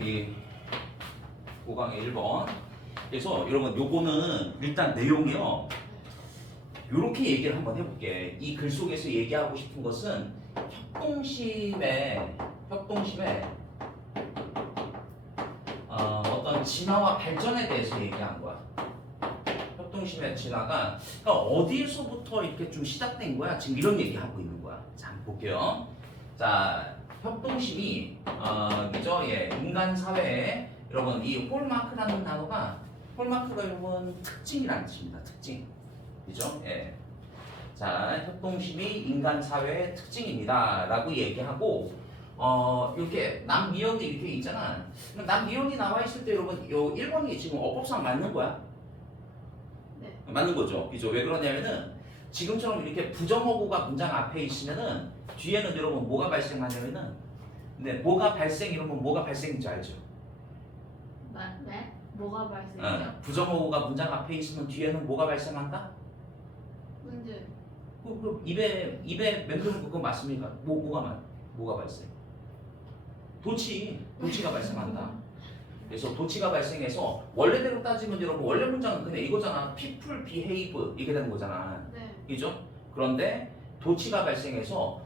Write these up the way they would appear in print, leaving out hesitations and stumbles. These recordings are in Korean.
여기 5강의 1번. 그래서 여러분 요거는 일단 내용이요. 요렇게 얘기를 한번 해볼게. 이 글 속에서 얘기하고 싶은 것은 협동심의 어떤 진화와 발전에 대해서 얘기한 거야. 협동심의 진화가 그러니까 어디에서부터 이렇게 좀 시작된 거야? 지금 이런 얘기하고 있는 거야. 자, 한번 볼게요. 자, 협동심이 그죠? 예, 인간 사회에 여러분 이 홀마크라는 단어가 여러분 특징이라는 뜻입니다. 특징. 그죠? 예. 자, 협동심이 인간 사회의 특징입니다라고 얘기하고 이렇게 남미연이 이렇게 있잖아. 남미연이 나와 있을 때 여러분 요 1번이 지금 어법상 맞는 거야. 네. 맞는 거죠. 그죠? 왜 그러냐면은 지금처럼 이렇게 부정어구가 문장 앞에 있으면은 뒤에는 여러분 뭐가 발생하냐면은 근데 뭐가 발생 이러면 뭐가 발생인지 알죠? 네? 뭐가 발생해요? 부정어구가 문장 앞에 있으면 뒤에는 뭐가 발생한다? 문제. 입에 맴도는 그거 맞습니까? 뭐가 발생? 도치가 발생한다. 그래서 도치가 발생해서 원래대로 따지면 여러분 원래 문장은 그냥 이거잖아. people behave 이렇게 되는 거잖아. 네. 그죠? 그런데 도치가 발생해서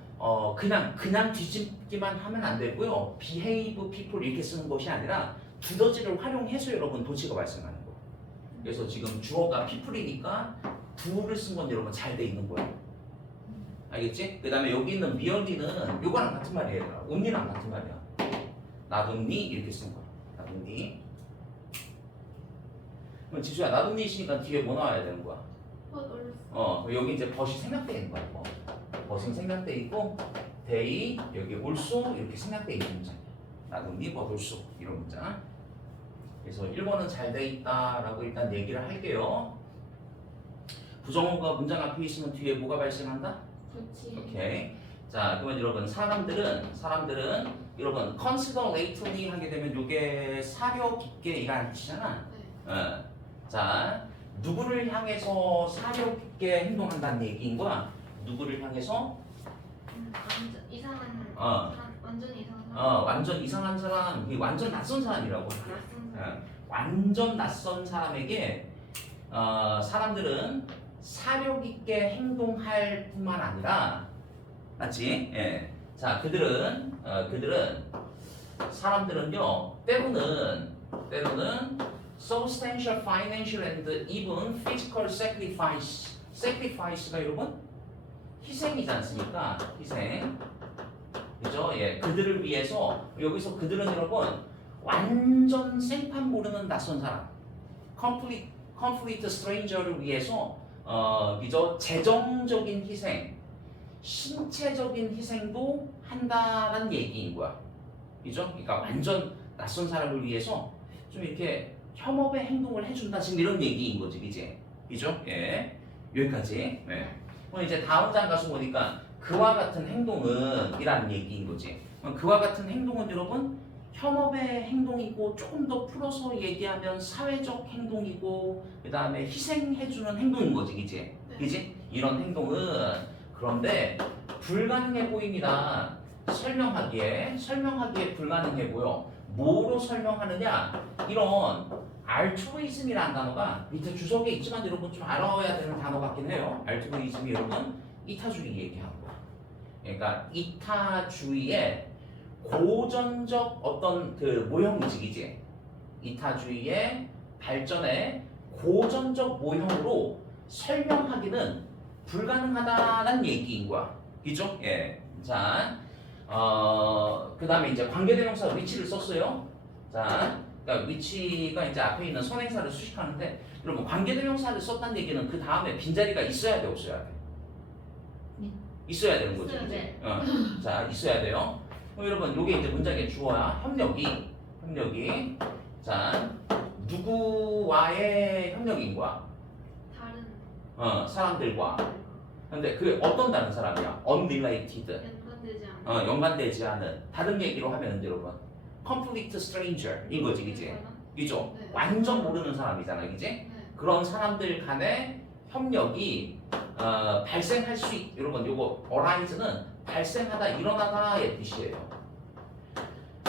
그냥 뒤집기만 하면 안 되고요. behave people 이렇게 쓰는 것이 아니라 두더지를 활용해서 여러분 도치가 발생하는 거예요. 그래서 지금 주어가 people이니까 do를 쓴 건 여러분 잘 돼 있는 거예요. 알겠지? 그 다음에 여기 있는 미연리는 요거랑 같은 말이에요. 언니랑 같은 말이야. 나도니 이렇게 쓴 거야. 나도니. 그럼 지수야 나도니 있으니까 뒤에 뭐 나와야 되는 거야? 여기 이제 벗이 생략돼 있는 거야. 벗은 생략돼 있고 they 여기 also 이렇게 생략돼 있는 문장이야. 나도니 벗 also 이런 문장. 그래서 1번은 잘 돼 있다라고 일단 얘기를 할게요. 부정어가 문장 앞에 있으면 뒤에 뭐가 발생한다? 도치. 오케이. 자, 그러면 여러분 사람들은 여러분 considerately 하게 되면 이게 사려 깊게 이라는 뜻이잖아. 네. 자, 누구를 향해서 사려 깊게 행동한다는 얘기인 거야? 누구를 향해서? 완전 이상한 완전 이상한 완전 이상한 사람, 이 완전 낯선 사람이라고. 낯선 사람. 완전 낯선 사람에게 사람들은 사려 깊게 행동할 뿐만 아니라 맞지? 예. 자, 사람들은요 때로는 substantial financial and even physical sacrifice가 여러분 희생이지 않습니까? 희생. 그죠? 예. 그들을 위해서 여기서 그들은 여러분 완전 생판 모르는 낯선 사람, complete stranger를 위해서 그죠? 재정적인 희생, 신체적인 희생도 한다는 얘기인 거야. 그죠? 그러니까 완전 낯선 사람을 위해서 좀 이렇게 협업의 행동을 해준다. 지금 이런 얘기인 거지, 그지? 그죠? 예. 여기까지. 예. 그럼 이제 다음 장 가서 보니까 그와 같은 행동은 이라는 얘기인 거지. 그와 같은 행동은 여러분 협업의 행동이고 조금 더 풀어서 얘기하면 사회적 행동이고 그 다음에 희생해주는 행동인 거지, 그지? 그지? 이런 행동은 그런데 불가능해 보입니다. 설명하기에 불가능해 보여. 뭐로 설명하느냐? 이런 알트루이즘이라는 단어가 밑에 주석에 있지만 여러분 좀 알아야 되는 단어 같긴 해요. 알트루이즘이 여러분 이타주의 얘기하는 거야. 그러니까 이타주의의 고전적 어떤 그 모형이지, 이타주의의 발전의 고전적 모형으로 설명하기는 불가능하다는 얘기인 거야. 그죠? 예. 자, 그 다음에 이제 관계대명사 위치를 썼어요. 자, 그러니까 위치가 이제 앞에 있는 선행사를 수식하는데, 여러분 관계대명사를 썼다는 얘기는 그 다음에 빈자리가 있어야 돼, 없어야 돼? 있어야 되는 거죠. 네. 자, 있어야 돼요. 그럼 여러분, 요게 이제 문장의 주어야. 협력이. 자, 누구와의 협력인 거야? 다른 사람들과. 근데 그 어떤 다른 사람이야? unrelated. 연관되지 않은. 연관되지 않은. 다른 얘기로 하면 여러분, complete stranger인 거지, 그지? 그죠? 네. 완전 모르는 사람이잖아, 그지? 네. 그런 사람들 간의 협력이 발생할 수 여러분 요거 arise는 발생하다 일어나다의 뜻이에요.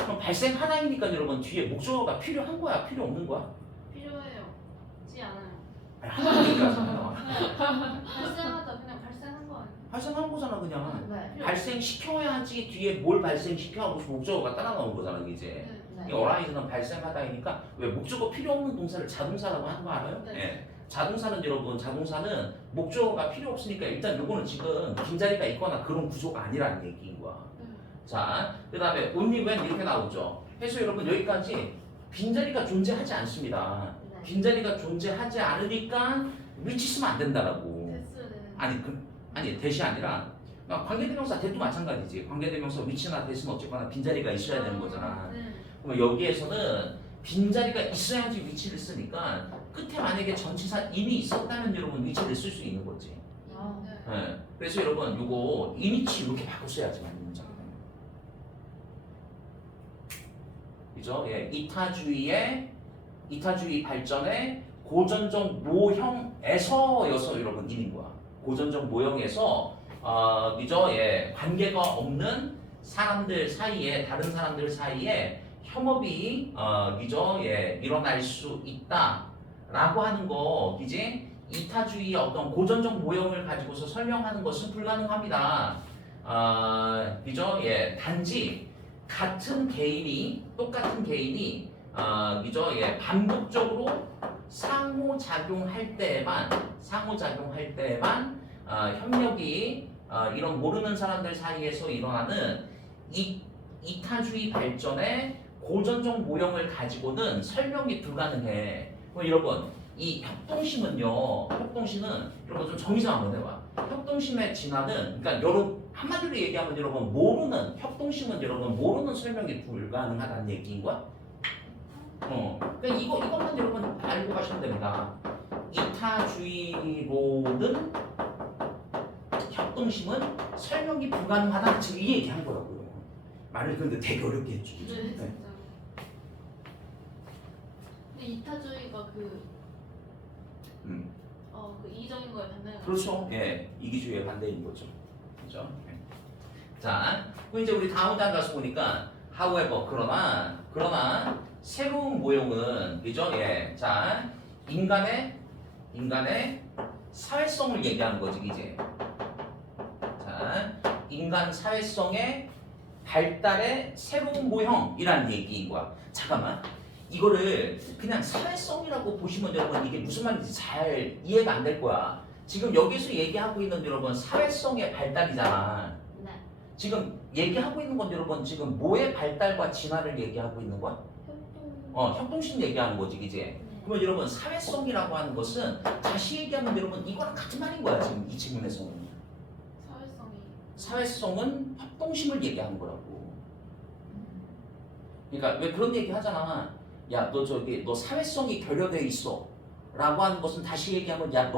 그럼 발생하다이니까 여러분 뒤에 목적어가 필요한 거야, 필요 없는 거야? 필요해요. 지 않아요. 아니, 하다는 얘기하잖아요. 발생하다 그냥 발생한 거 아니에요? 발생한 거잖아 그냥. 네. 발생시켜야지 뒤에 뭘 발생시켜하고 목적어가 따라 나온 거잖아 이제. 네. 네. 이 어라이즈는 발생하다이니까 왜 목적어 필요 없는 동사를 자동사라고 하는 거 알아요? 네. 예. 자동사는 여러분 자동사는 목적어가 필요 없으니까 일단 요거는 지금 빈자리가 있거나 그런 구조가 아니라는 얘기인 거야. 자, 그 다음에 only when 이렇게 나오죠. 그래서 여러분 여기까지 빈자리가 존재하지 않습니다. 네. 빈자리가 존재하지 않으니까 위치 쓰면 안 된다라고. 됐어야 되는. 아니 대시 아니라 관계대명사 대도 마찬가지지. 관계대명사 위치나 대시는 어쨌거나 빈자리가 있어야 되는 거잖아. 네. 그럼 여기에서는 빈자리가 있어야지 위치를 쓰니까 끝에 만약에 전치사 인이 있었다면 여러분 위치를 쓸 수 있는 거지. 아. 네. 예. 그래서 여러분 요거 인위치 이렇게 바꿔 써야지 맞는 문장. 그죠? 예. 이타주의 발전의 고전적 모형에서여서 여러분 인인 거야. 고전적 모형에서 그죠? 예. 관계가 없는 사람들 사이에 다른 사람들 사이에 협업이 그죠? 예. 일어날 수 있다라고 하는 거, 그지? 이타주의의 어떤 고전적 모형을 가지고서 설명하는 것은 불가능합니다. 그죠? 예. 단지 똑같은 개인이 그죠? 예. 반복적으로 상호작용할 때에만 협력이 이런 모르는 사람들 사이에서 일어나는 이타주의 발전의 고전적 모형을 가지고는 설명이 불가능해. 그럼 여러분 이 협동심은요. 협동심은 여러분 좀 정의 좀 한번 해봐. 협동심의 진화는 그러니까 한마디로 얘기하면 여러분 협동심은 여러분 모르는 설명이 불가능하다는 얘기인 거야. 그러니까 이것만 여러분 알고 가시면 됩니다. 이타주의로는 협동심은 설명이 불가능하다. 지금 이 얘기한 거라고요. 말을 근데 되게 어렵게 했죠. 네, 진짜. 근데 이타주의가 그 이기적인 거에 반대가. 그렇죠. 예, 이기주의의 반대인 거죠. 그렇죠. 자, 그럼 이제 우리 다음 단 가서 보니까 however 그러나 새로운 모형은 그죠? 예, 자 인간의 사회성을 얘기하는 거지 이제. 자, 인간 사회성의 발달의 새로운 모형이라는 얘기인 거야. 잠깐만. 이거를 그냥 사회성이라고 보시면 여러분 이게 무슨 말인지 잘 이해가 안 될 거야. 지금 여기서 얘기하고 있는 여러분 사회성의 발달이잖아. 네. 지금 얘기하고 있는 건 여러분 지금 뭐의 발달과 진화를 얘기하고 있는 거야? 협동심 얘기하는 거지, 그지? 그러면 여러분 사회성이라고 하는 것은 다시 얘기하면 여러분 이거랑 같은 말인 거야 지금 이 지문에서는. 사회성은 협동심을 얘기하는 거라고. 그러니까 왜 그런 얘기 하잖아. 야, 너 사회성이 결여돼 있어. 라고 하는 것은 다시 얘기하면 야,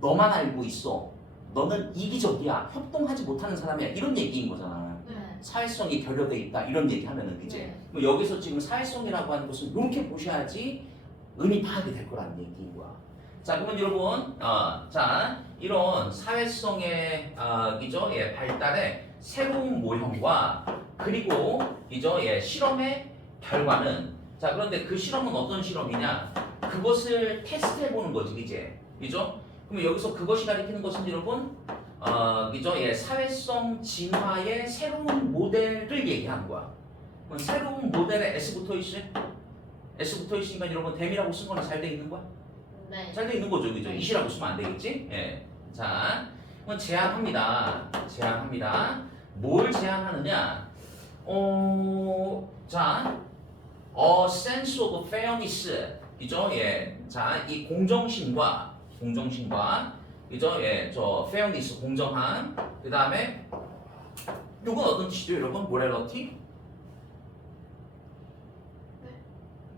너만 알고 있어. 너는 이기적이야. 협동하지 못하는 사람이야. 이런 얘기인 거잖아. 네. 사회성이 결여돼 있다. 이런 얘기 하면은 이제 뭐 여기서 지금 사회성이라고 하는 것은 이렇게 보셔야지 의미 파악이 될 거라는 얘기인 거야. 자, 그러면 여러분, 자 이런 사회성의 그죠? 예, 발달의 새로운 모형과 그리고 그죠? 예, 실험의 결과는 자 그런데 그 실험은 어떤 실험이냐? 그것을 테스트해 보는 거지, 이제, 그죠? 그러면 여기서 그것이 가리키는 것은 여러분, 그죠? 예, 사회성 진화의 새로운 모델을 얘기하는 거야. 그럼 새로운 모델에 S 붙어 있어? S 붙어 있으니까 여러분 댐이라고 쓴 거는 잘 돼 있는 거야? 네. 잘 돼 있는 거죠, 그죠? 이시라고 쓰면 안 되겠지? 예. 자, 그럼 제안합니다. 뭘 제안하느냐? 자, sense of fairness, 그죠? 예. 자, 이 공정심과, 그죠? 예, 저 fairness 공정함. 그 다음에 이건 어떤 뜻이죠, 여러분? morality?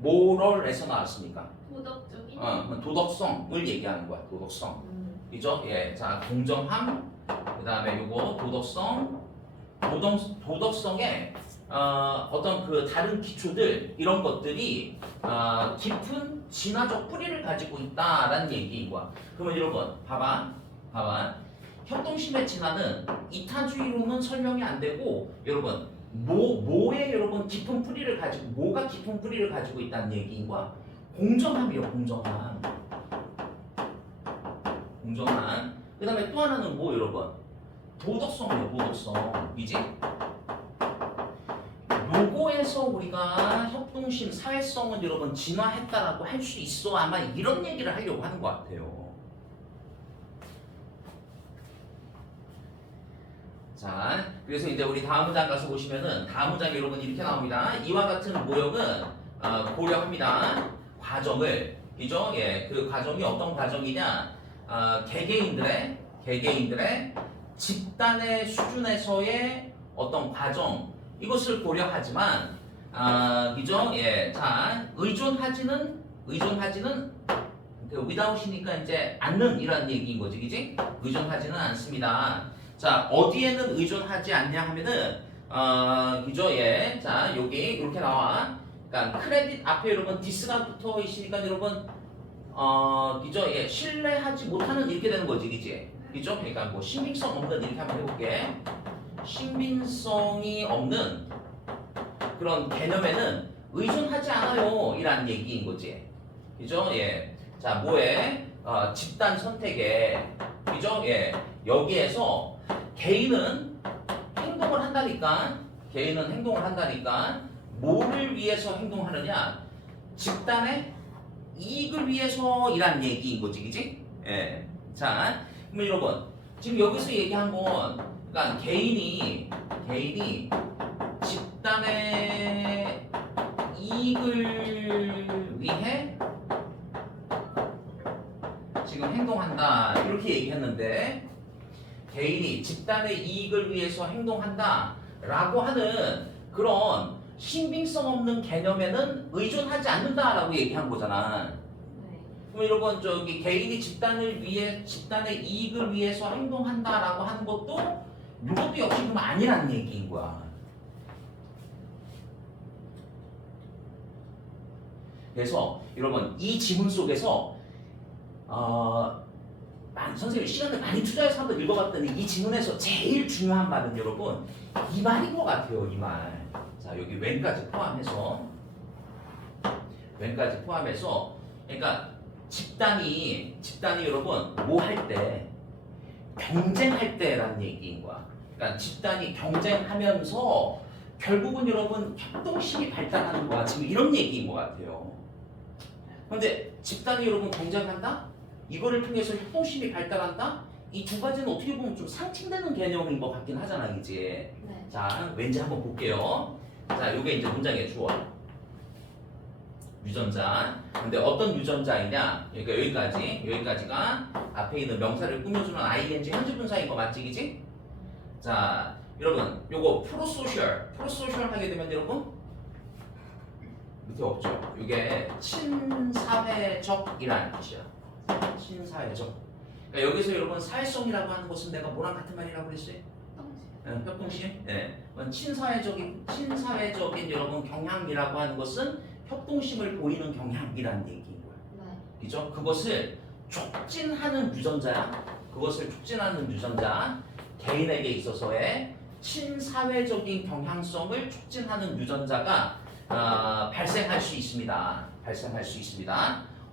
moral에서 나왔으니까. 도덕적인. 도덕성을 얘기하는 거야. 도덕성. 그죠? 예. 자, 공정함. 그 다음에 요거 도덕성의 어떤 그 다른 기초들 이런 것들이 깊은 진화적 뿌리를 가지고 있다라는 얘기인 거야. 그러면 여러분 봐봐. 협동심의 진화는 이타주의로는 설명이 안 되고 여러분 뭐에 여러분 깊은 뿌리를 가지고 뭐가 깊은 뿌리를 가지고 있다는 얘기인 거야. 공정함이요, 공정함. 공정함. 그다음에 또 하나는 뭐 여러분? 도덕성이요, 도덕성. 이지? 요거에서 우리가 협동심, 사회성은 여러분 진화했다라고 할 수 있어. 아마 이런 얘기를 하려고 하는 것 같아요. 자, 그래서 이제 우리 다음 문장 가서 보시면은 다음 문장 여러분 이렇게 나옵니다. 이와 같은 모형은 고려합니다. 과정을, 그죠? 예, 그 과정이 어떤 과정이냐? 개개인들의 집단의 수준에서의 어떤 과정 이것을 고려하지만, 그죠? 예, 자, 의존하지는 그 without이니까 이제 않는 이런 얘기인 거지, 그지? 의존하지는 않습니다. 자, 어디에는 의존하지 않냐 하면은, 그죠? 예, 자, 여기 이렇게 나와. 그러니까 크레딧 앞에 여러분 디스가 붙어 있으니까 여러분, 그죠? 예, 신뢰하지 못하는 이렇게 되는 거지, 그지? 그죠? 그러니까 뭐 신빙성 없는 이렇게 한번 해볼게. 신빙성이 없는 그런 개념에는 의존하지 않아요. 이란 얘기인 거지. 그죠? 예. 자, 뭐에? 집단 선택에. 그죠? 예. 여기에서 개인은 행동을 한다니까 뭐를 위해서 행동하느냐? 집단의 이익을 위해서 이란 얘기인 거지. 그지? 예. 자, 그럼 여러분, 지금 여기서 얘기한 건 그러니까 개인이 집단의 이익을 위해 지금 행동한다 이렇게 얘기했는데 개인이 집단의 이익을 위해서 행동한다 라고 하는 그런 신빙성 없는 개념에는 의존하지 않는다라고 얘기한 거잖아. 네. 그럼 여러분 저기 개인이 집단의 이익을 위해서 행동한다라고 하는 것도 이것도 역시 그럼 아니라는 얘기인 거야. 그래서 여러분 이 지문 속에서 선생님 시간을 많이 투자해서 한번 읽어봤더니 이 지문에서 제일 중요한 말은 여러분 이 말인 것 같아요. 이 말. 자, 여기 웬까지 포함해서 그러니까 집단이 여러분 뭐 할 때 경쟁할 때라는 얘기인 거야. 그러니까 집단이 경쟁하면서 결국은 여러분 협동심이 발달하는 거야. 지금 이런 얘기인 것 같아요. 그런데 집단이 여러분 경쟁한다? 이거를 통해서 협동심이 발달한다? 이 두 가지는 어떻게 보면 좀 상충되는 개념인 것 같긴 하잖아, 이제. 네. 자, 왠지 한번 볼게요. 자, 요게 이제 문장의 주어. 유전자. 근데 어떤 유전자이냐? 그러니까 여기까지가 앞에 있는 명사를 꾸며주는 ing 현재 분사인 거 맞지, 그지? 자, 여러분, 요거 프로소셜 하게 되면 여러분 밑에 없죠? 이게 친사회적이라는 뜻이야. 친사회적. 그러니까 여기서 여러분 사회성이라고 하는 것은 내가 뭐랑 같은 말이라고 그랬어요? 협동심. 네. 친사회적인 여러분 경향이라고 하는 것은 협동심을 보이는 경향이라는 얘기인 거야. 네. 그죠? 그것을 촉진하는 유전자. 개인에게 있어서의 친사회적인 경향성을 촉진하는 유전자가 발생할 수 있습니다.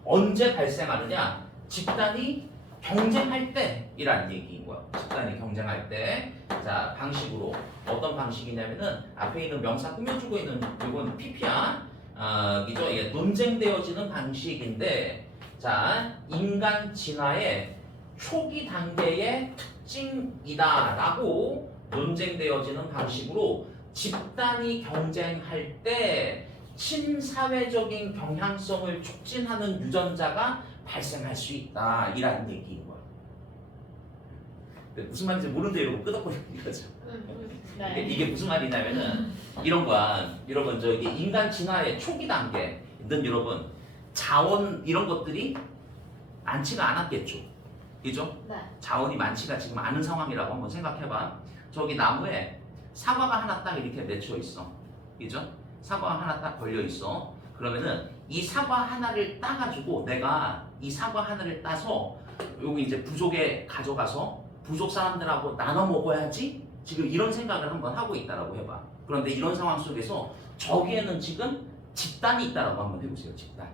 언제 발생하느냐? 집단이 경쟁할 때이라는 얘기인 거야. 집단이 경쟁할 때. 자, 방식으로 어떤 방식이냐면은 앞에 있는 명사 꾸며주고 있는 이건 PP야. 그죠? 예, 논쟁되어지는 방식인데, 자, 인간 진화의 초기 단계의 특징이다라고 논쟁되어지는 방식으로 집단이 경쟁할 때 친사회적인 경향성을 촉진하는 유전자가 발생할 수 있다 이라는 얘기인 거야. 무슨 말인지 모르는데 이러고 끄덕거리는 거죠. 이게 무슨 말이냐면은 이런 거야. 여러분 저기 인간 진화의 초기 단계는 여러분 자원 이런 것들이 많지가 않았겠죠. 그죠? 네. 자원이 많지가 지금 않은 상황이라고 한번 생각해봐. 저기 나무에 사과가 하나 딱 이렇게 맺혀 있어. 그죠? 사과가 하나 딱 걸려 있어. 그러면은 이 사과 하나를 따가지고 내가 이 사과 하나를 따서 여기 이제 부족에 가져가서 부족 사람들하고 나눠 먹어야지 지금 이런 생각을 한번 하고 있다라고 해봐. 그런데 이런 상황 속에서 저기에는 지금 집단이 있다라고 한번 해보세요. 집단.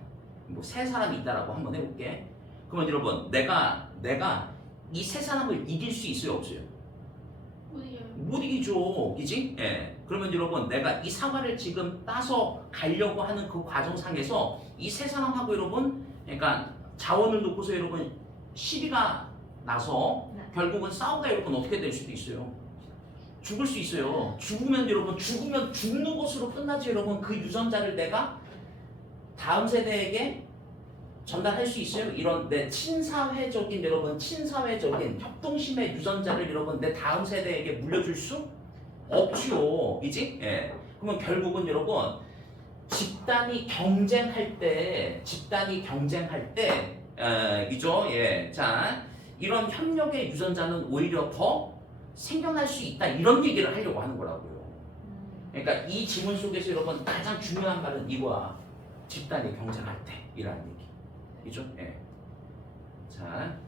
뭐 세 사람이 있다라고 한번 해볼게. 그러면 여러분, 내가 이 세 사람을 이길 수 있어요, 없어요? 못 이겨요. 못 이기죠, 그지? 예. 그러면 여러분, 내가 이 사과를 지금 따서 가려고 하는 그 과정상에서 이 세 사람하고 여러분, 그러니까 자원을 놓고서 여러분 시비가 나서 네. 결국은 싸우다 여러분 어떻게 될 수도 있어요. 죽을 수 있어요. 죽으면 여러분, 죽으면 죽는 것으로 끝나지 여러분. 그 유전자를 내가 다음 세대에게 전달할 수 있어요? 이런 내 친사회적인 여러분, 친사회적인 협동심의 유전자를 여러분 내 다음 세대에게 물려줄 수 없죠, 이지? 예. 그러면 결국은 여러분 집단이 경쟁할 때, 이죠? 예. 자, 이런 협력의 유전자는 오히려 더 생겨날 수 있다 이런 얘기를 하려고 하는 거라고요. 그러니까 이 지문 속에서 여러분 가장 중요한 말은 이거야. 집단이 경쟁할 때이라는 얘기. 이죠? 예. 자,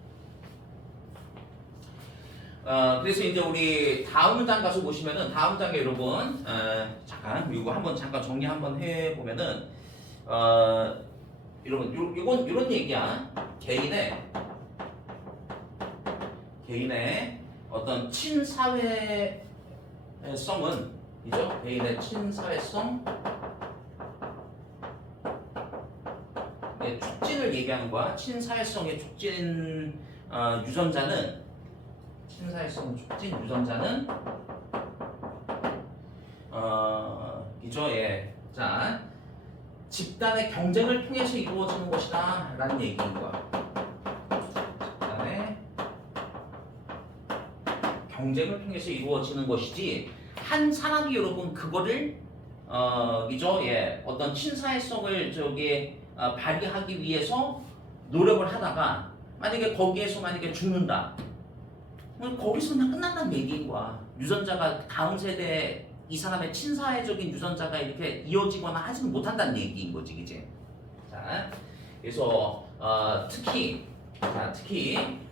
그래서 이제 우리 다음 장 가서 보시면은 다음 장에 여러분 잠깐 이거 한번 잠깐 정리 한번 해 보면은 여러분 이건 이런 얘기야. 개인의 어떤 친사회성은 이죠? 개인의 친사회성 촉진을 얘기하는 거야. 친사회성의 촉진 유전자는 친사회성 촉진 유전자는 이죠? 예. 자, 집단의 경쟁을 통해서 이루어지는 것이다 라는 얘기인 거야. 집단의 경쟁을 통해서 이루어지는 것이지 한 사람이 여러분 그거를 이죠? 예. 어떤 친사회성을 발휘하기 위해서 노력을 하다가 만약에 거기에서 만약에 죽는다. 그럼 거기서 그냥 끝난다는 얘기인 거야. 유전자가 다음 세대에 이 사람의 친사회적인 유전자가 이렇게 이어지거나 하지는 못한다는 얘기인 거지, 그지? 자, 그래서 특히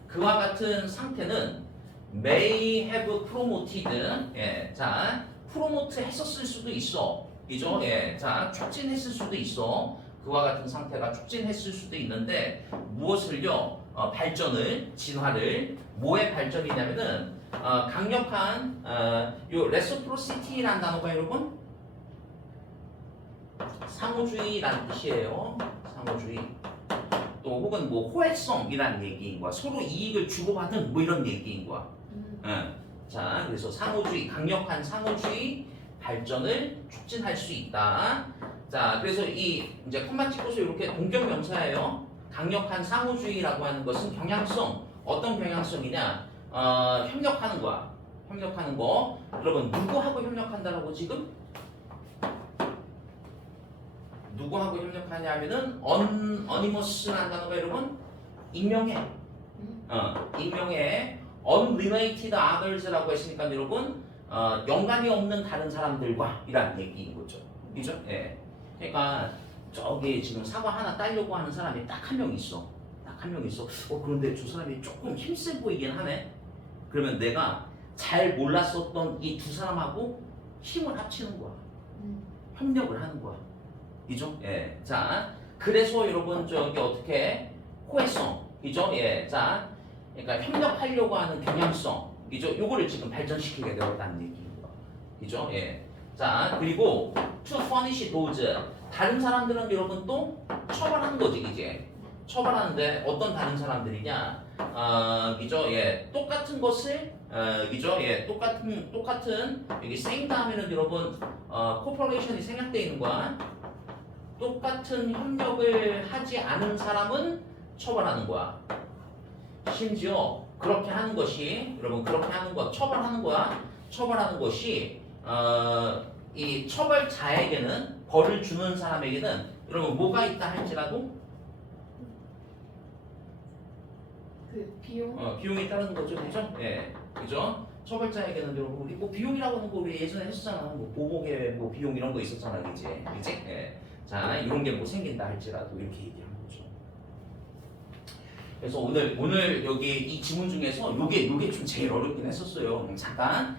그와 같은 상태는 may have promoted, 예, 자, 프로모트 했었을 수도 있어, 그죠? 예, 자, 촉진했을 수도 있어. 그와 같은 상태가 촉진했을 수도 있는데 무엇을요? 발전을, 진화를 뭐의 발전이냐면은 강력한 요 레시프로시티라는 단어가 여러분 상호주의라는 뜻이에요. 상호주의. 또 혹은 뭐 호혜성이라는 얘기인 거야. 서로 이익을 주고받은 뭐 이런 얘기인 거야. 자, 그래서 상호주의, 강력한 상호주의 발전을 촉진할 수 있다. 자, 그래서 이 이제 컴마 찍고서 이렇게 동격명사예요. 강력한 상호주의라고 하는 것은 경향성. 어떤 경향성이냐? 협력하는 거야. 협력하는 거. 여러분 누구하고 협력한다라고 지금? 누구하고 협력하냐 하면은 어니머스라는 단어가 여러분 익명해. 익명해. unrelated others라고 했으니까 여러분 연관이 없는 다른 사람들과 이라는 얘기인 거죠. 그죠? 예. 그러니까 저기 지금 사과 하나 따려고 하는 사람이 딱 한 명 있어. 딱 한 명 있어. 그런데 저 사람이 조금 힘세 보이긴 하네. 그러면 내가 잘 몰랐었던 이 두 사람하고 힘을 합치는 거야. 협력을 하는 거야. 그죠? 예. 자, 그래서 여러분 저기 어떻게 호혜성, 그죠? 예. 자, 그러니까 협력하려고 하는 경향성, 그죠? 요거를 지금 발전시키게 되었다는 얘기인 거야. 그죠? 예. 자, 그리고 to furnish those 다른 사람들은 여러분 또 처벌하는 거지, 이제. 처벌하는데 어떤 다른 사람들이냐? 그죠? 예. 똑같은 것을 그죠? 예. 똑같은 여기 same 다음에는 여러분 corporation이 생략되어 있는 거야. 똑같은 협력을 하지 않은 사람은 처벌하는 거야. 심지어 그렇게 하는 것이 여러분 그렇게 하는 것 처벌하는 거야. 처벌하는 것이 이 처벌자에게는 벌을 주는 사람에게는 여러분 뭐가 있다 할지라도 그 비용? 비용이 따르는 거죠, 그죠? 예, 그죠? 처벌자에게는 여러분 우리 뭐 비용이라고 하는 거 우리 예전에 했었잖아. 뭐 보복에 뭐 비용 이런 거 있었잖아, 그지? 그지? 예. 자, 이런 게 뭐 생긴다 할지라도 이렇게 얘기하는 거죠. 그래서 오늘 여기 이 지문 중에서 요게 좀 제일 어렵긴 했었어요. 잠깐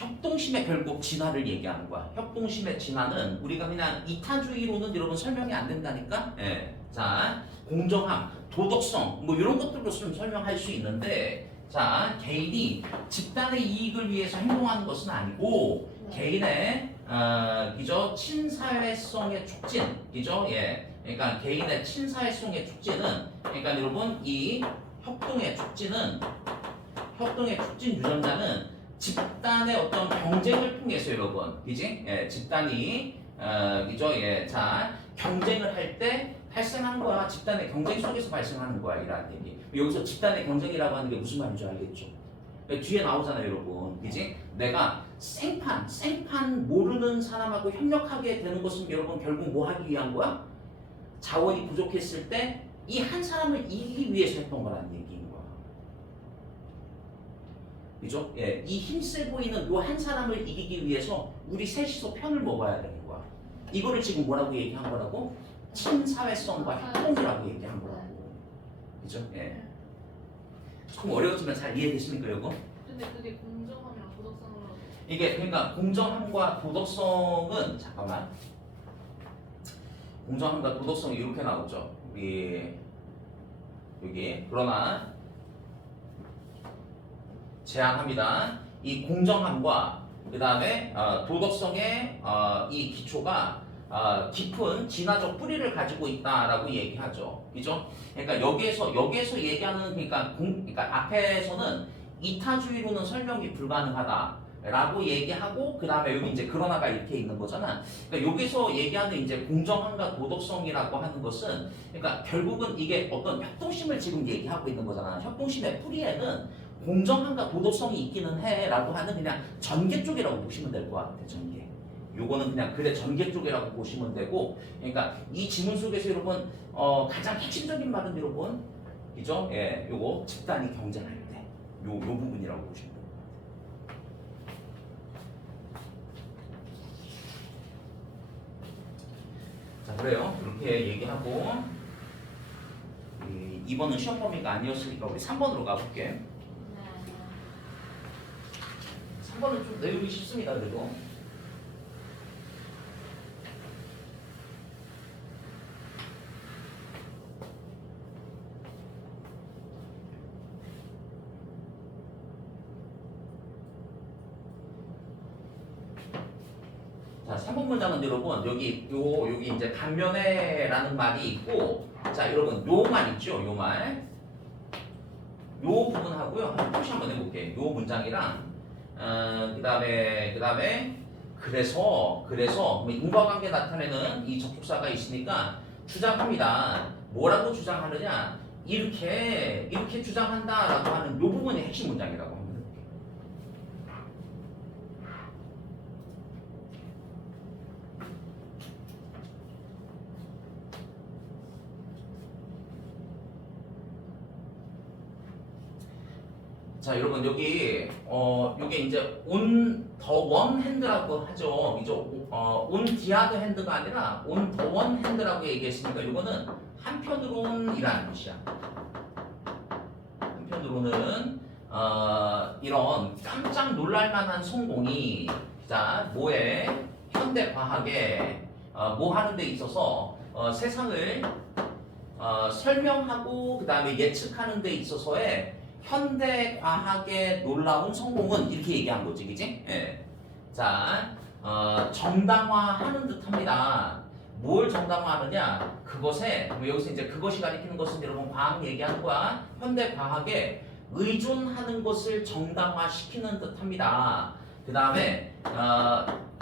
협동심의 결국 진화를 얘기하는 거야. 협동심의 진화는 우리가 그냥 이타주의로는 여러분 설명이 안 된다니까. 예. 자, 공정함, 도덕성 뭐 이런 것들로 좀 설명할 수 있는데, 자, 개인이 집단의 이익을 위해서 행동하는 것은 아니고 개인의 그죠 친사회성의 촉진, 그죠? 예. 그러니까 개인의 친사회성의 촉진은, 그러니까 여러분 이 협동의 촉진 유전자는 집단의 어떤 경쟁을 통해서 여러분, 그지? 예, 집단이 그죠? 예, 자 경쟁을 할 때 발생하는 거야. 집단의 경쟁 속에서 발생하는 거야, 이라는 얘기. 여기서 집단의 경쟁이라고 하는 게 무슨 말인지 알겠죠? 뒤에 나오잖아요, 여러분, 그지? 내가 생판 모르는 사람하고 협력하게 되는 것은 여러분 결국 뭐 하기 위한 거야? 자원이 부족했을 때 이 한 사람을 이기기 위해서 했던 거라는 얘기인 거야. 그죠? 예, 이 힘세 보이는 요 한 사람을 이기기 위해서 우리 셋이서 편을 먹어야 되는 거야. 이거를 지금 뭐라고 얘기한 거라고? 친사회성과 협동이라고 얘기한 거라고. 그죠? 예. 조금 어려웠지만 잘 이해되십니까, 이거? 근데 그게 공정함이랑 도덕성으로 이게 그러니까 공정함과 도덕성은 잠깐만. 공정함과 도덕성이 이렇게 나오죠. 우리 여기 그러나 제안합니다. 이 공정함과 그 다음에 도덕성의 이 기초가 깊은 진화적 뿌리를 가지고 있다라고 얘기하죠. 그죠? 그러니까 여기에서 얘기하는 그러니까 앞에서는 이타주의로는 설명이 불가능하다라고 얘기하고, 그 다음에 여기 이제 그러나가 이렇게 있는 거잖아. 그러니까 여기서 얘기하는 이제 공정함과 도덕성이라고 하는 것은, 그러니까 결국은 이게 어떤 협동심을 지금 얘기하고 있는 거잖아. 협동심의 뿌리에는 공정함과 도덕성이 있기는 해라고 하는 그냥 전개 쪽이라고 보시면 될 것 같아. 전개. 요거는 그냥 글의 전개 쪽이라고 보시면 되고, 그러니까 이 지문 속에서 여러분 가장 핵심적인 말은 여러분, 그죠? 예, 요거 집단이 경쟁할 때 요 부분이라고 보시면 돼요. 자, 그래요. 이렇게 얘기하고, 2번은 시험 범위가 아니었으니까 우리 3번으로 가볼게. 3번은 좀 내용이 쉽습니다. 그래도 자, 3번 문장은 여러분 여기 이제 간면회라는 말이 있고, 자, 여러분 요 말 있죠? 요 말. 요 부분하고요. 한번 표시 한번 해볼게. 요 문장이랑 그다음에 그래서 뭐 인과관계 나타내는 이 접속사가 있으니까 주장합니다. 뭐라고 주장하느냐? 이렇게 주장한다라고 하는 요 부분이 핵심 문장이라고 합니다. 자, 여러분 여기 요게 이제 on the one hand라고 하죠. 이죠. on the other hand가 아니라 on the one hand라고 얘기했으니까 이거는 한편으론이라는 뜻이야. 한편으로는 이런 깜짝 놀랄만한 성공이, 자, 뭐에 현대 과학에 뭐 하는 데 있어서 세상을 설명하고 그 다음에 예측하는 데 있어서의 현대 과학의 놀라운 성공은, 이렇게 얘기한 거지, 그지? 예. 자, 정당화하는 듯합니다. 뭘 정당화하느냐? 그것에, 뭐 여기서 이제 그것이 가리키는 것은 여러분 과학 얘기하는 거야. 현대 과학에 의존하는 것을 정당화시키는 듯합니다. 그 다음에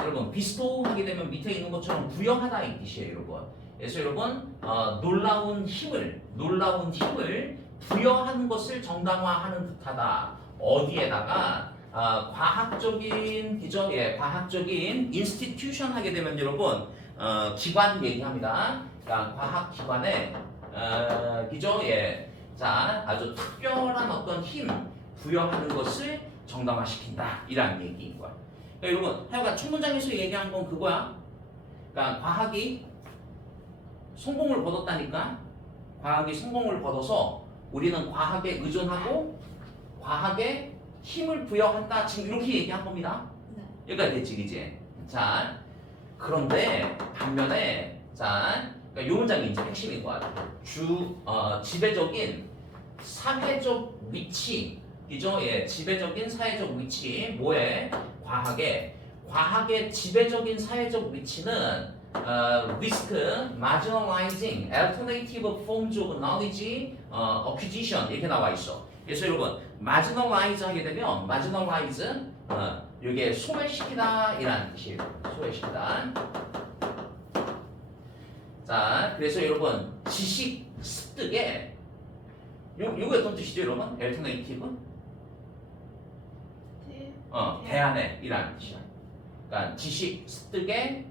여러분 비스토하게 되면 밑에 있는 것처럼 부여하다 이 뜻이에요, 여러분. 그래서 여러분 놀라운 힘을 부여하는 것을 정당화하는 듯하다. 어디에다가 과학적인 기저, 예, 과학적인 인스티튜션 하게 되면 여러분 기관 얘기합니다. 그러니까 과학 기관에 기저, 예, 자, 아주 특별한 어떤 힘 부여하는 것을 정당화시킨다. 이라는 얘기인 거야. 그러니까 여러분 하여간 첫 문장에서 얘기한 건 그거야. 그러니까 과학이 성공을 거뒀다니까. 과학이 성공을 거둬서 우리는 과학에 의존하고 과학에 힘을 부여한다. 지금 이렇게 얘기한 겁니다. 여기까지 됐지, 그지? 자, 그런데 반면에 자, 그러니까 요 문장이 이제 핵심인 것 같아. 지배적인 사회적 위치, 이죠? 예, 지배적인 사회적 위치, 뭐에? 과학의 지배적인 사회적 위치는 risk, marginalizing, alternative forms of knowledge, acquisition 이렇게 나와 있어. 그래서 여러분 marginalize 하게 되면 marginalize, 이게 소외시키다 이라는 뜻이에요. 소외시키다. 자, 그래서 여러분 지식 습득에 요거 어떤 뜻이죠, 여러분? alternative? 대안의 이라는 뜻이야. 그러니까 지식 습득의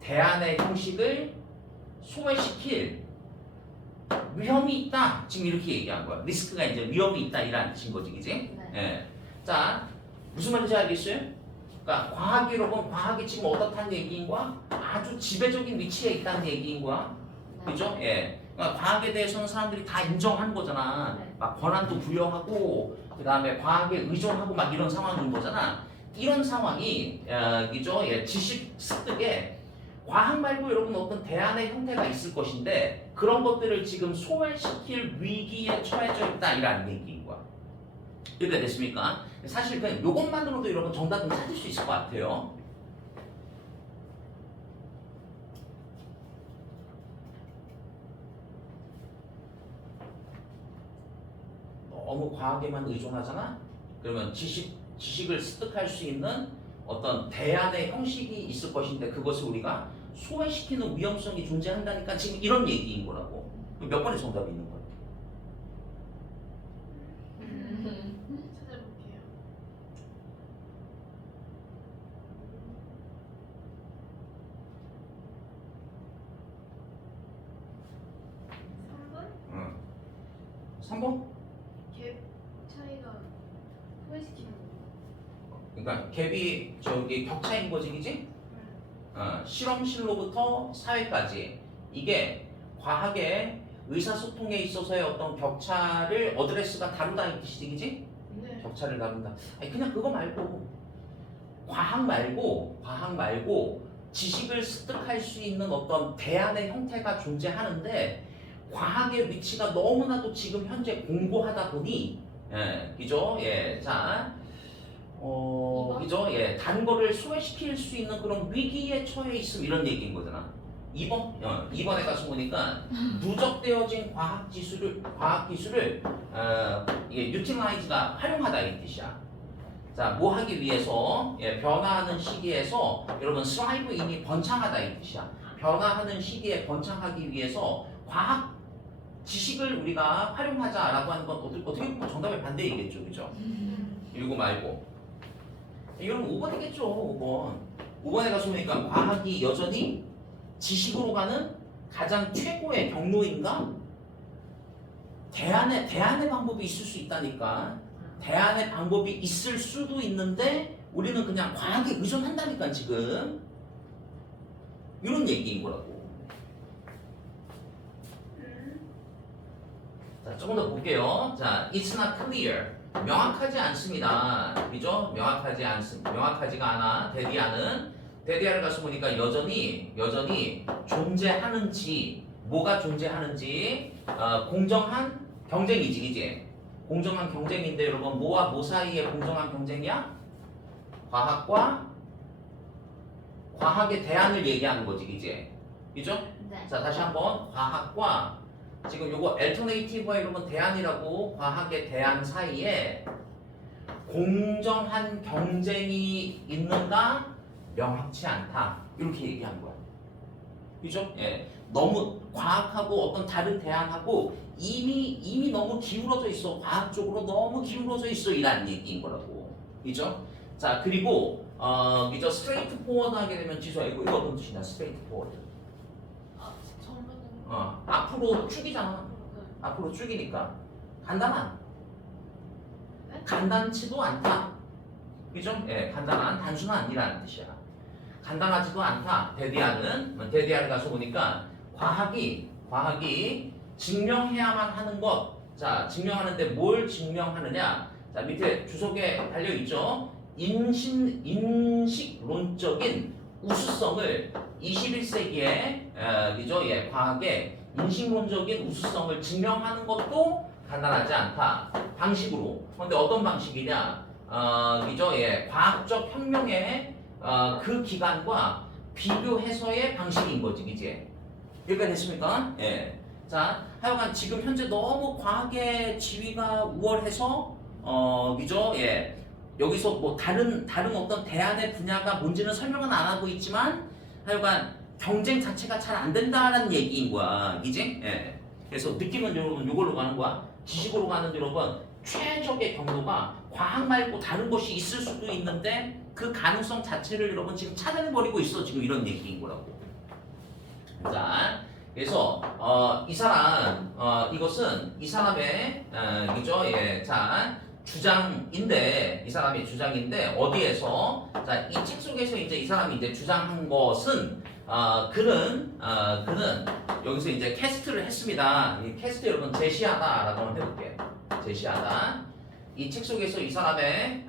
대안의 형식을 소외시킬 위험이 있다. 지금 이렇게 얘기한 거야. 리스크가 이제 위험이 있다 이라는 뜻인 거지, 그지? 네. 예. 자, 무슨 말인지 알겠어요? 그러니까 과학이 여러분, 과학이 지금 어떻다는 얘기인 거야? 아주 지배적인 위치에 있다는 얘기인 거야. 그죠? 예. 그러니까 과학에 대해서는 사람들이 다 인정하는 거잖아. 네. 막 권한도 부여하고, 그 다음에 과학에 의존하고 막 이런 상황인 거잖아. 이런 상황이, 그죠? 예, 지식 습득에 과학 말고 여러분 어떤 대안의 형태가 있을 것인데 그런 것들을 지금 소외시킬 위기에 처해져 있다 이라는 얘기인 거야. 이렇게 됐습니까? 사실 그냥 이것만으로도 여러분 정답은 찾을 수 있을 것 같아요. 너무 과학에만 의존하잖아? 그러면 지식을 습득할 수 있는 어떤 대안의 형식이 있을 것인데 그것을 우리가 소외시키는 위험성이 존재한다니까 지금 이런 얘기인 거라고. 몇 번의 정답이 있는 거야? 찾아볼게요. 3번? 응. 3번? 갭 차이가 소외시키는 거. 그러니까 갭이 저기 격차인 거지, 그지? 실험실로부터 사회까지 이게 과학의 의사소통에 있어서의 어떤 격차를 어드레스가 다루다 이 뜻이지, 그지? 네. 격차를 다룬다. 아니 그냥 그거 말고 과학 말고 지식을 습득할 수 있는 어떤 대안의 형태가 존재하는데 과학의 위치가 너무나도 지금 현재 공고하다 보니 그죠? 예, 자, 그죠? 예, 단 거를 소외시킬 수 있는 그런 위기에 처해 있음 이런 얘기인 거잖아. 2번에 가서 보니까 누적되어진 과학 기술을 이게 유틸라이즈가 활용하다 이 뜻이야. 자, 뭐 하기 위해서 변화하는 시기에서 여러분 스라이브 인이 번창하다 이 뜻이야. 변화하는 시기에 번창하기 위해서 과학 지식을 우리가 활용하자라고 하는 건 어떻게 보면 정답의 반대이겠죠, 그죠? 이거 말고 이건 5번이겠죠, 5번. 5번에 가서 보니까 과학이 여전히 지식으로 가는 가장 최고의 경로인가? 대안의 방법이 있을 수 있다니까. 대안의 방법이 있을 수도 있는데 우리는 그냥 과학에 의존한다니까 지금. 이런 얘기인 거라고. 자, 조금 더 볼게요. 자, it's not clear. 명확하지 않습니다. 그죠? 명확하지가 않아. 데디아를 가서 보니까 여전히 존재하는지, 뭐가 존재하는지, 공정한 경쟁이지, 그지? 공정한 경쟁인데 여러분 뭐와 뭐 사이의 공정한 경쟁이야? 과학의 대안을 얘기하는 거지, 그지? 그죠? 네. 자, 다시 한번 과학과 지금 요거 alternative와 이러면 대안이라고 과학의 대안 사이에 공정한 경쟁이 있는가? 명확치 않다. 이렇게 얘기한 거야. 그죠? 예. 너무 과학하고 어떤 다른 대안하고 이미 너무 기울어져 있어. 과학적으로 너무 기울어져 있어. 이라는 얘기인 거라고. 그죠? 자, 그리고 그죠? 스트레이트 포워드 하게 되면 지수야 이거 어떤 뜻이냐? 스트레이트 포워드. 정면은. 앞으로 쭉이잖아. 앞으로 쭉이니까 간단한. 간단치도 않다. 그죠? 예, 간단한, 단순한 이라는 뜻이야. 간단하지도 않다. 데디아를 가서 보니까 과학이 증명해야만 하는 것. 자, 증명하는데 뭘 증명하느냐? 자, 밑에 주석에 달려 있죠. 인식론적인 우수성을 21세기에 그죠? 예, 과학의 인식론적인 우수성을 증명하는 것도 간단하지 않다. 방식으로. 그런데 어떤 방식이냐? 그죠? 예, 과학적 혁명의 그 기간과 비교해서의 방식인 거지, 그지? 여기까지 됐습니까? 예. 자, 하여간 지금 현재 너무 과학의 지위가 우월해서 그죠? 예. 여기서 뭐 다른 어떤 대안의 분야가 뭔지는 설명은 안 하고 있지만 하여간 경쟁 자체가 잘 안 된다라는 얘기인 거야. 그지? 예. 그래서 느낌은 여러분 이걸로 가는 거야. 지식으로 가는 여러분 최적의 경로가 과학 말고 다른 것이 있을 수도 있는데 그 가능성 자체를 여러분 지금 차단해버리고 있어. 지금 이런 얘기인 거라고. 자, 그래서 이 사람 이것은 이 사람의 그죠? 예, 자 주장인데 이 사람의 주장인데 어디에서 자 이 책 속에서 이제 이 사람이 이제 주장한 것은 그는 여기서 이제 캐스트를 했습니다. 이 캐스트 여러분 제시하다라고 한번 해볼게요. 제시하다. 이 책 속에서 이 사람의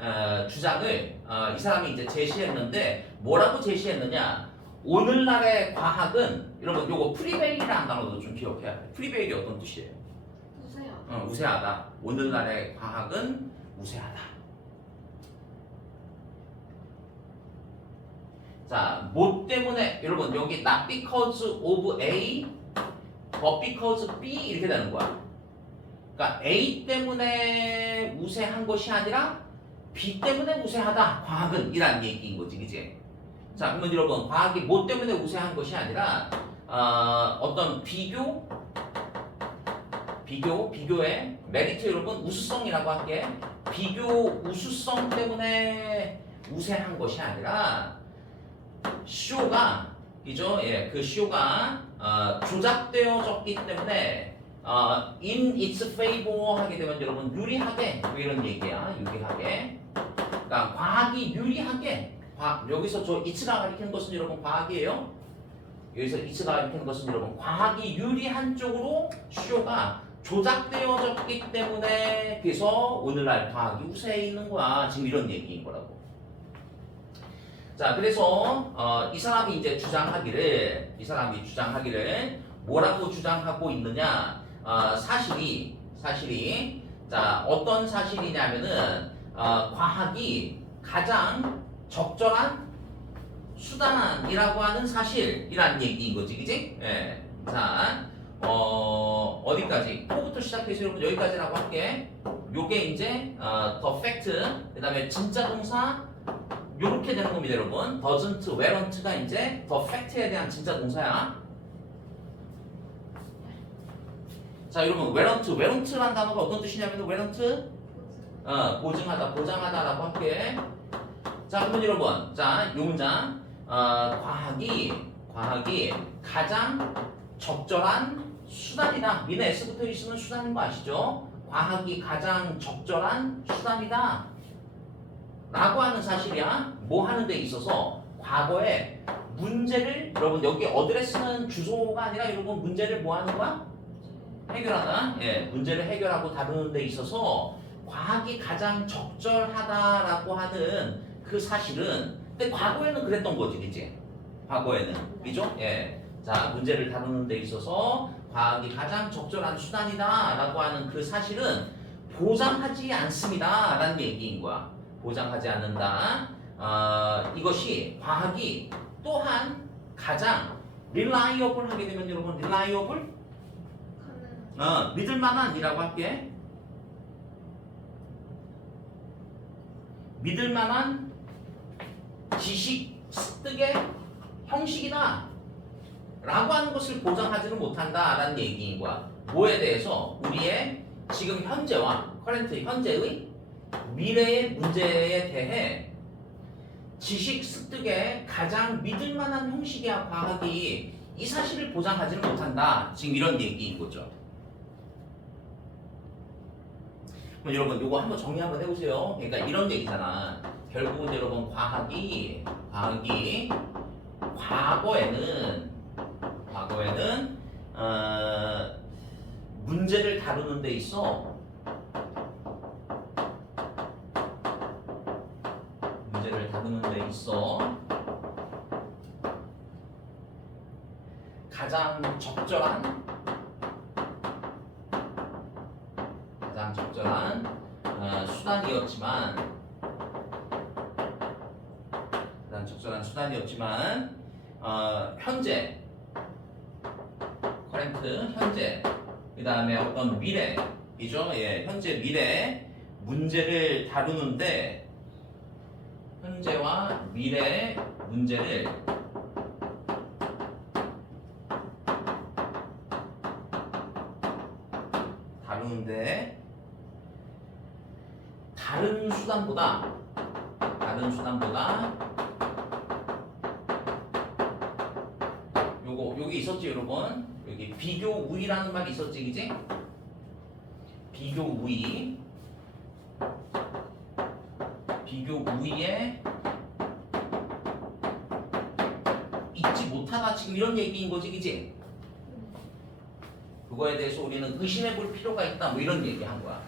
주장을 이 사람이 이제 제시했는데 뭐라고 제시했느냐? 오늘날의 과학은 여러분 요거 프리베일이라는 단어도 좀 기억해야 돼. 프리베일이 어떤 뜻이에요? 우세요. 우세하다. 오늘날의 과학은 우세하다. 자, 뭐 때문에 여러분 여기 not because of A, but because B 이렇게 되는 거야. 그러니까 A 때문에 우세한 것이 아니라 B 때문에 우세하다. 과학은 이란 얘기인 거지, 그지? 자, 그러면 여러분 과학이 뭐 때문에 우세한 것이 아니라 어떤 비교의 메리트 여러분 우수성이라고 할게. 비교 우수성 때문에 우세한 것이 아니라 쇼가 이죠? 예, 그 쇼가 조작되어졌기 때문에 in its favor 하게 되면 여러분 유리하게 뭐 이런 얘기야. 유리하게. 그러니까 과학이 유리하게 여기서 저 it가 가리키는 것은 여러분 과학이에요. 여기서 it가 가리키는 것은 여러분 과학이 유리한 쪽으로 쇼가 조작되어졌기 때문에 그래서 오늘날 과학이 우세해 있는 거야. 지금 이런 얘기인 거라고. 자, 그래서 이 사람이 이제 주장하기를 뭐라고 주장하고 있느냐? 사실이 자 어떤 사실이냐면은 과학이 가장 적절한 수단이라고 하는 사실이란 얘기인 거지, 그지? 예. 자, 어디까지? 코부터 시작해서 여러분 여기까지라고 할게. 요게 이제 the fact, 그다음에 진짜 동사 요렇게 되는 겁니다, 여러분. doesn't, weren't가 이제 the fact에 대한 진짜 동사야. 자, 여러분 weren't란 단어가 어떤 뜻이냐면 weren't 보장하다라고 할게. 자, 그러면 여러분, 자, 요 문장 과학이 가장 적절한 수단이다. 민의 S부터 있으면 수단인 거 아시죠? 과학이 가장 적절한 수단이다 라고 하는 사실이야. 뭐 하는 데 있어서 과거에 문제를 여러분 여기 어드레스는 주소가 아니라 여러분 문제를 뭐 하는 거야? 해결하다. 예, 문제를 해결하고 다루는 데 있어서 과학이 가장 적절하다라고 하는 그 사실은 근데 과거에는 그랬던 거지, 그치? 과거에는 그죠? 예. 자, 문제를 다루는 데 있어서 과학이 가장 적절한 수단이다라고 하는 그 사실은 보장하지 않습니다 라는 얘기인 거야. 보장하지 않는다. 이것이 과학이 또한 가장 reliable 하게 되면 여러분 reliable 믿을만한이라고 할게. 믿을만한 지식 습득의 형식이다 라고 하는 것을 보장하지는 못한다라는 얘기인 거야. 뭐에 대해서? 우리의 지금 현재와 커런트 현재의 미래의 문제에 대해 지식 습득의 가장 믿을만한 형식이야 과학이 이 사실을 보장하지는 못한다. 지금 이런 얘기인 거죠. 그럼 여러분 요거 한번 정리 한번 해보세요. 그러니까 이런 얘기잖아. 결국은 여러분 과학이 과거에는 문제를 다루는 데 있어 있어. 가장 적절한 수단이었지만 현재 커렌트 현재 그 다음에 어떤 미래이죠. 예, 현재 미래 문제를 다루는데 현재와 미래 문제를 다루는데 다른 수단보다 여기 있었지 여러분. 여기 비교 우위라는 말이 있었지, 그지? 비교 우위에 있지 못하다 지금 이런 얘기인 거지, 그지? 그거에 대해서 우리는 의심해 볼 필요가 있다, 뭐 이런 얘기 한 거야.